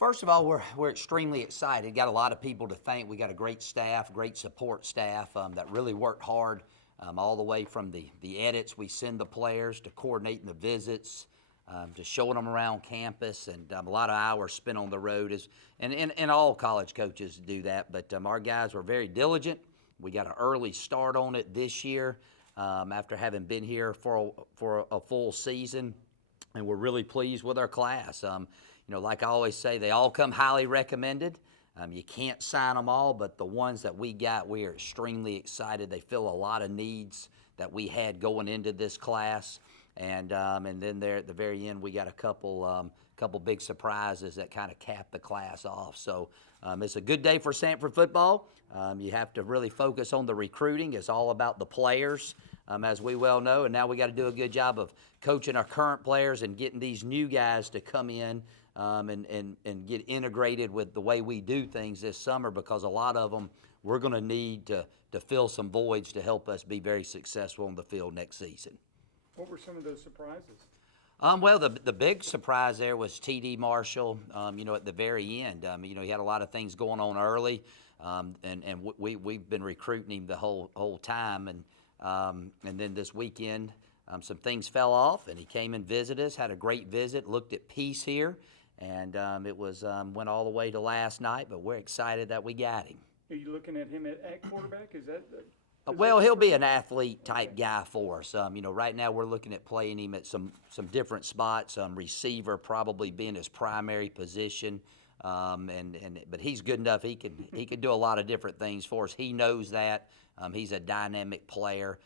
First of all, we're extremely excited. Got a lot of people to thank. We got a great staff, great support staff that really worked hard all the way from the edits we send the players to coordinating the visits, to showing them around campus, and a lot of hours spent on the road. And all college coaches do that, but our guys were very diligent. We got an early start on it this year after having been here for a full season, and we're really pleased with our class. Like I always say, they all come highly recommended. You can't sign them all, but the ones that we got, we are extremely excited. They fill a lot of needs that we had going into this class. And then there at the very end, we got a couple big surprises that kind of cap the class off. So it's a good day for Samford football. You have to really focus on the recruiting. It's all about the players, as we well know. And now we got to do a good job of coaching our current players and getting these new guys to come in and get integrated with the way we do things this summer, because a lot of them we're going to need to fill some voids to help us be very successful on the field next season. What were some of those surprises? Well, the big surprise there was T.D. Marshall, at the very end. He had a lot of things going on early, and we've been recruiting him the whole time. And then this weekend, some things fell off, and he came and visited us, had a great visit, looked at peace here, and it went all the way to last night, but we're excited that we got him. Are you looking at him at quarterback? Is that Well, he'll be an athlete-type guy for us. Right now we're looking at playing him at some different spots. Receiver probably being his primary position, but he's good enough. He could do a lot of different things for us. He knows that. He's a dynamic player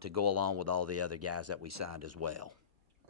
to go along with all the other guys that we signed as well.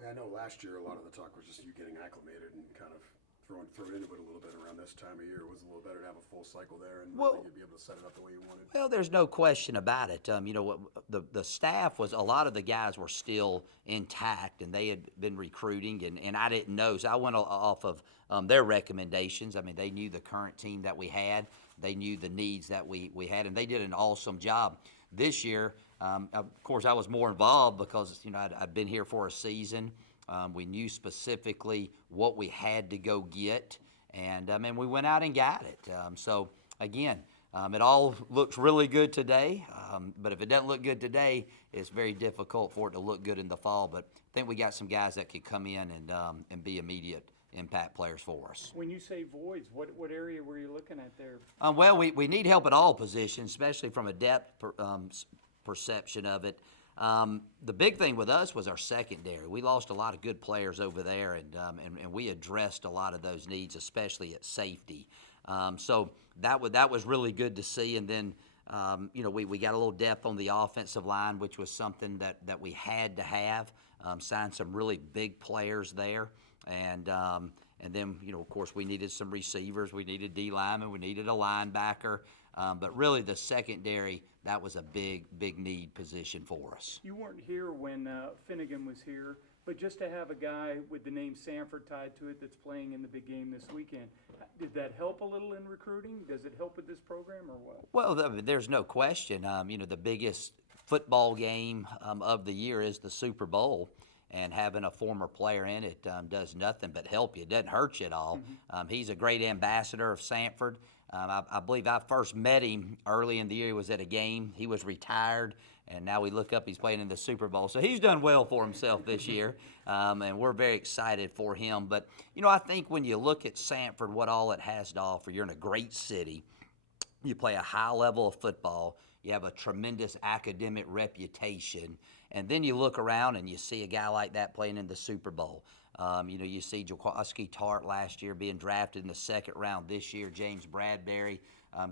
I know last year a lot of the talk was just you getting acclimated and kind of thrown into it a little bit around this time of year. It was a little better to have a full cycle there and really be able to set it up the way you wanted. Well, there's no question about it. The staff was, a lot of the guys were still intact, and they had been recruiting, and I didn't know, so I went off of their recommendations. I mean, they knew the current team that we had. They knew the needs that we had, and they did an awesome job. This year, of course, I was more involved because, I'd been here for a season. We knew specifically what we had to go get, and we went out and got it. So, again, it all looks really good today, but if it doesn't look good today, it's very difficult for it to look good in the fall. But I think we got some guys that could come in and be immediate impact players for us. When you say voids, what area were you looking at there? Well, we need help at all positions, especially from a depth perception of it. The big thing with us was our secondary. We lost a lot of good players over there, and we addressed a lot of those needs, especially at safety. So that was really good to see. And then we got a little depth on the offensive line, which was something that we had to have. Signed some really big players there, and then of course we needed some receivers, we needed D linemen, we needed a linebacker. But really, the secondary, that was a big need position for us. You weren't here when Finnegan was here, but just to have a guy with the name Samford tied to it that's playing in the big game this weekend, did that help a little in recruiting? Does it help with this program or what? Well, there's no question. The biggest football game of the year is the Super Bowl. And having a former player in it does nothing but help you. It doesn't hurt you at all. Mm-hmm. He's a great ambassador of Samford. I believe I first met him early in the year. He was at a game. He was retired, and now we look up, he's playing in the Super Bowl. So he's done well for himself this year, and we're very excited for him. But, I think when you look at Samford, what all it has to offer, you're in a great city. You play a high level of football. You have a tremendous academic reputation. And then you look around and you see a guy like that playing in the Super Bowl. You see Jaquaski Tart last year being drafted in the second round this year. James Bradbury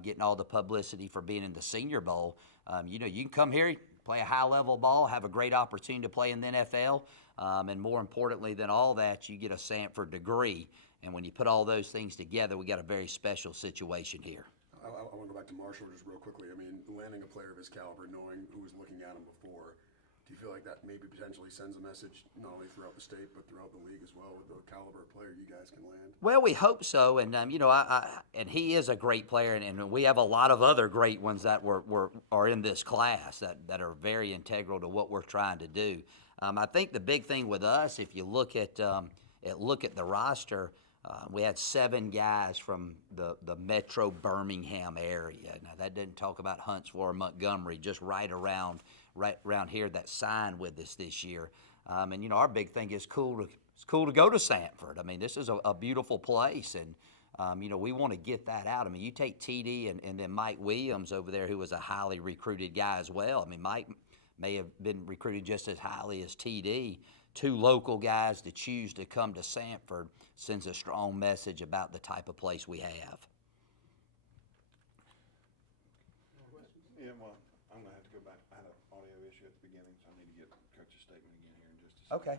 getting all the publicity for being in the Senior Bowl. You can come here, play a high-level ball, have a great opportunity to play in the NFL. And more importantly than all that, you get a Samford degree. And when you put all those things together, we got a very special situation here. I want to go back to Marshall just real quickly. Landing a player of his caliber, knowing who was looking at him before, do you feel like that maybe potentially sends a message not only throughout the state but throughout the league as well with the caliber of player you guys can land? Well, we hope so, and and he is a great player, and we have a lot of other great ones that are in this class that are very integral to what we're trying to do. I think the big thing with us, if you look at the roster, We had 7 guys from the metro Birmingham area. Now, that didn't talk about Huntsville or Montgomery, just right around here that signed with us this year. And, you know, our big thing is it's cool to go to Samford. I mean, this is a beautiful place, and, you know, we want to get that out. I mean, you take TD and then Mike Williams over there, who was a highly recruited guy as well. I mean, Mike may have been recruited just as highly as TD. 2 local guys to choose to come to Samford sends a strong message about the type of place we have. Yeah, well, I'm gonna have to go back. I had an audio issue at the beginning, so I need to get Coach's statement again here in just a second. Okay.